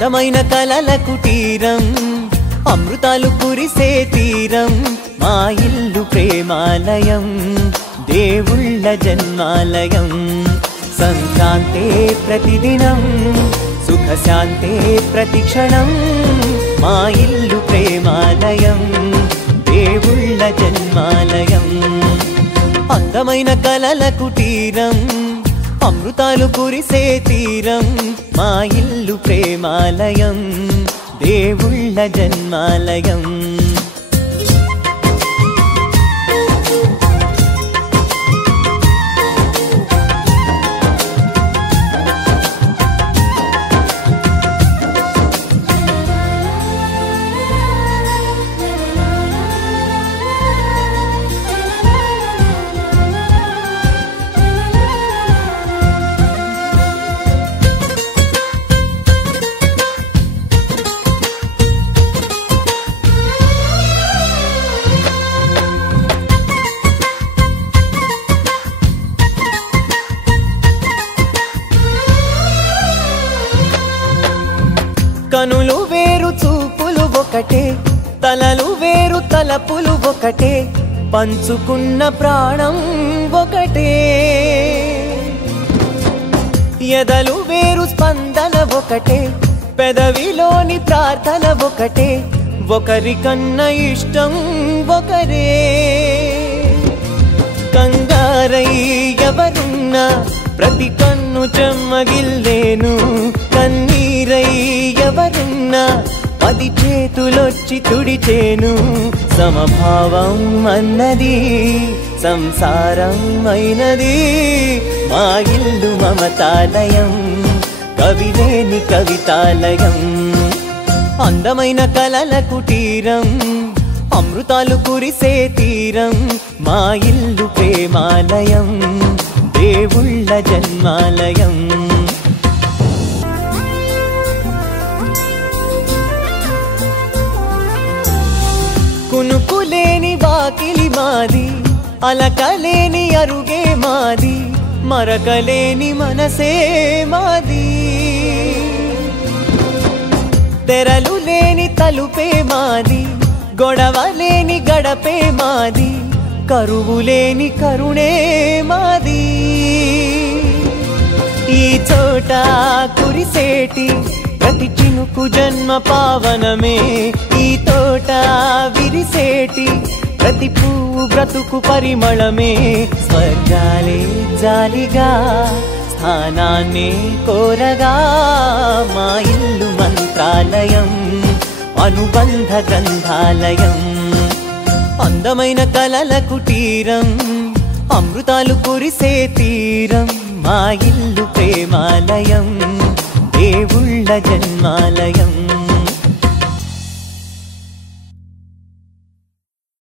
అందమైన కలల కుటీరం అమృతాలు కురిసే తీరం మా ఇల్లు ప్రేమాలయం దేవుళ్ళ జన్మాలయం సంక్రాంతే ప్రతిదినం సుఖశాంతే ప్రతిక్షణం మా ఇల్లు ప్రేమాలయం దేవుళ్ళ జన్మాలయం అందమైన కలల కుటీరం అమృతాలు కురిసే తీరం మా ఇల్లు ప్రేమాలయం దేవుళ్ళ జన్మాలయం కనులు వేరు చూపులు ఒకటే తలలు వేరు తలపులు ఒకటే పంచుకున్న ప్రాణం ఒకటే ఎదలు వేరు స్పందన ఒకటే పెదవిలోని ప్రార్థన ఒకటే ఒకరికన్నా ఇష్టం ఒకరే కంగారై ఎవరున్నా ప్రతి కన్ను చెమ్మగిల్లేను కన్నీరై ఎవరున్నా 10 చేతులొచ్చి తుడిచేను సమభావం అన్నది సంసారం అయినది మా ఇల్లు మమతాలయం కవిలేని కవితాలయం అందమైన కలల కుటీరం అమృతాలు కురిసే తీరం మా ఇల్లు ప్రేమాలయం దేవుళ్ళ జన్మాలయం కునుకులేని వాకిలి మాది అలకలేని అరుగే మాది మరకలేని మనసే మాది తెరలు లేని తలుపే మాది గొడవలేని గడపే మాది కరువులేని కరుణే మాది ఈ చోట కురిసేటి ప్రతి చినుకు జన్మ పావనమే ఈ తోట విరిసేటి ప్రతి పువ్వు బ్రతుకు పరిమళమే స్వర్గాలే జాలిగా స్థానాన్ని కోరగా మా ఇల్లు మంత్రాలయం అనుబంధ గ్రంథాలయం అందమైన కలల కుటీరం అమృతాలు కురిసే తీరం మా ఇల్లు ప్రేమాలయం దేవుళ్ళ జన్మాలయం